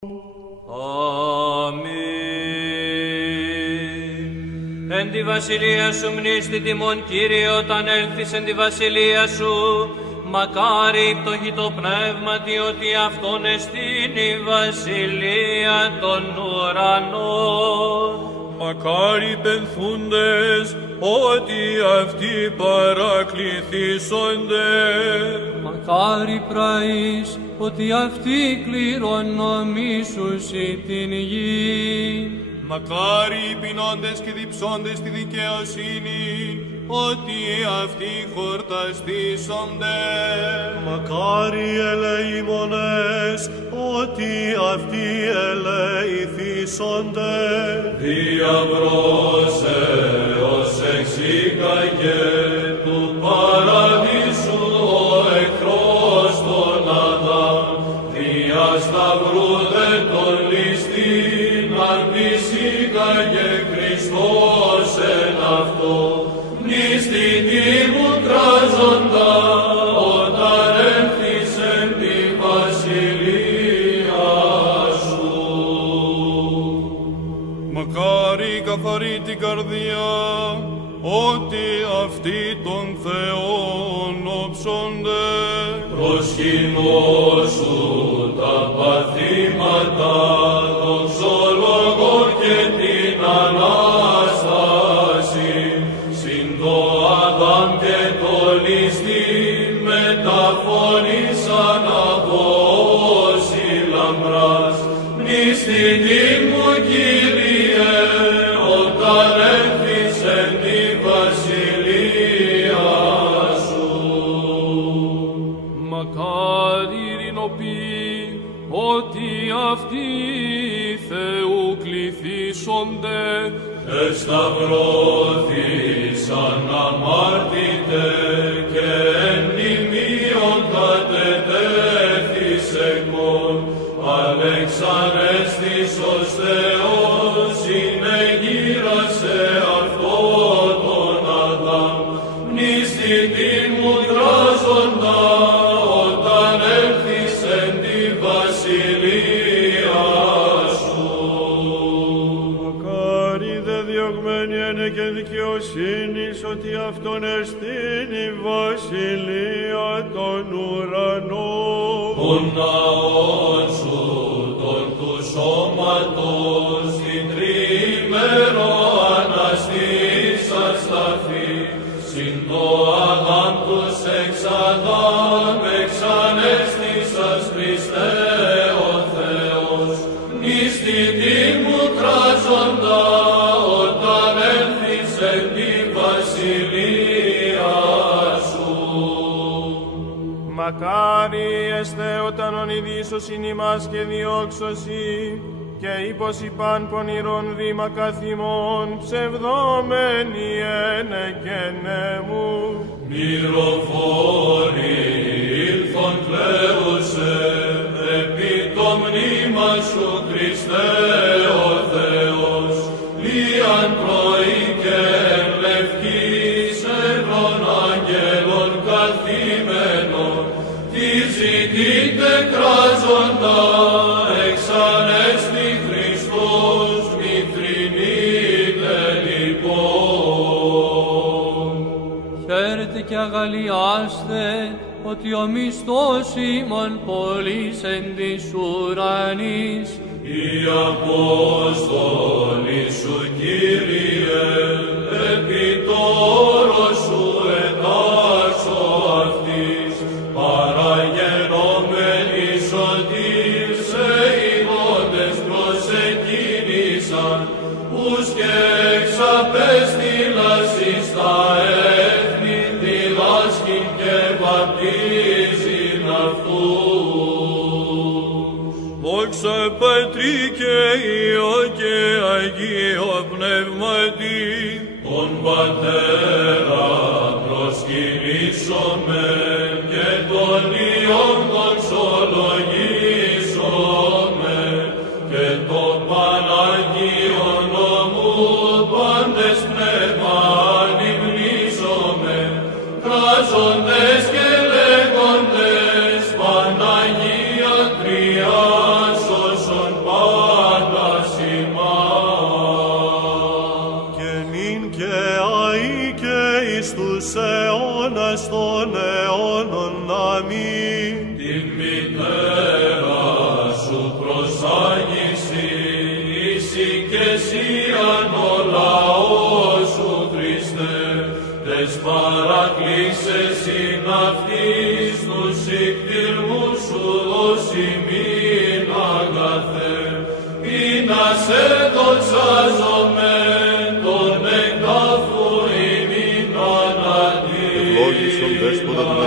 Αμήν. Εν τη βασιλεία σου μνήστη τιμών, Κύριε, όταν έλθεις εν τη βασιλεία σου. Μακάρι πτωχή το πνεύματι, ότι αυτόν εστίν η βασιλεία των ουρανών. Μακάρι πενθούντες, ότι αυτοί παρακληθήσονται. Μακάρι πραείς, ότι αυτοί κληρονομήσουσι την γη. Μακάρι οι πεινώντες και διψώντες στη δικαιοσύνη, ότι αυτοί χορταστήσονται. Μακάρι οι ελεήμονες, ότι αυτοί ελεηθήσονται. Διαβρός έως εξήγαγε του παραδείσου ο εχθρός τον Αδάμ, δια σταυρού δε τον ληστήν αντισήγαγε Χριστός εν αυτό. Μνηστητή μου κράζοντα, όταν έρθεις εν τη βασιλεία σου. Μακάρι η καθαρή την καρδία, ότι αυτοί τον Θεόν όψονται. Προσκυνώσου τα παθήματα, δοξολόγο και την Ανάσταση, συν το Αδάμ και το ληστήν, μεταφωνήσαν από όσοι λαμπράς. Μνηστητή μου, Κύριε, όταν έρθεις εν τη βασιλεία σου. Μακάρι ειρηνοποιοί, ότι αυτοί Θεού κληθήσονται. Εσταυρώθησαν αμάρτητε και εν μνημείων κατετέθης εκών. Αλεξανέστης ως Θεός συνεγύρασε αυτό τον Αδάμ. Μνηστητή μου δράζοντα, όταν έλθεις εν τη βασιλεία σου. Μακάρι δε διωγμένοι είναι και δικαιοσύνης, ότι αυτόν εστίν η βασιλεία των ουρανών. Τον ναόν σου, τον του σώματος, την τριήμερο αναστήσας σταθεί, συν το Αδάμ τους εξ Αδάμ εξανέστησας Χριστέ ο Θεός. Μνηστητή μου κράζοντα, όταν έλθεις εν τη βασιλεία σου. Μακάρι εστε όταν ονειδήσωσιν ημάς και διώξωσι, και υποσυπάν πονηρών βήμα καθημών, ψευδόμενοι ένε και νέμου. Μυροφόροι ήλθον κλαίουσε, επί το μνήμα σου Χριστέ ο Θεός, λίαν πρωί και εν λευκής ευρών αγγέλων καθημένων, τι ζητείτε κράζοντα, εξανέστη Χριστός, μη θρηνείτε λοιπόν. Χαίρετε και αγαλιάστε, ότι ο μισθός ημών πολύς εν της ουρανής. Οι Απόστολοι σου, Κύριε, επί το όρος σου ετάξω αυτής, παραγενόμενοι σωτήρ σε ηγόντες προσεκίνησαν, ους και εξαπέστειλας εις τα έθνη, διδάσκην και βαπτίζειν αυτούς. Δόξα Πατρί και Υιό και Αγίο Πνεύματι, Τον Πατέρα προσκυνήσομε και τον Υιόν δοξολογήσομε και το Παναγίον νόμου πάντες πνεύμαν υμνήσομε, κράζοντες και λέγοντες Παναγία Τρία σώσον είσαι συναυτής τους ικτήρμους σου δώσιμην αγαθέ, ή να σε δοξάζομεν τον εκτάφου ημίν αναντί. Ευλόγησον Δέσποτα την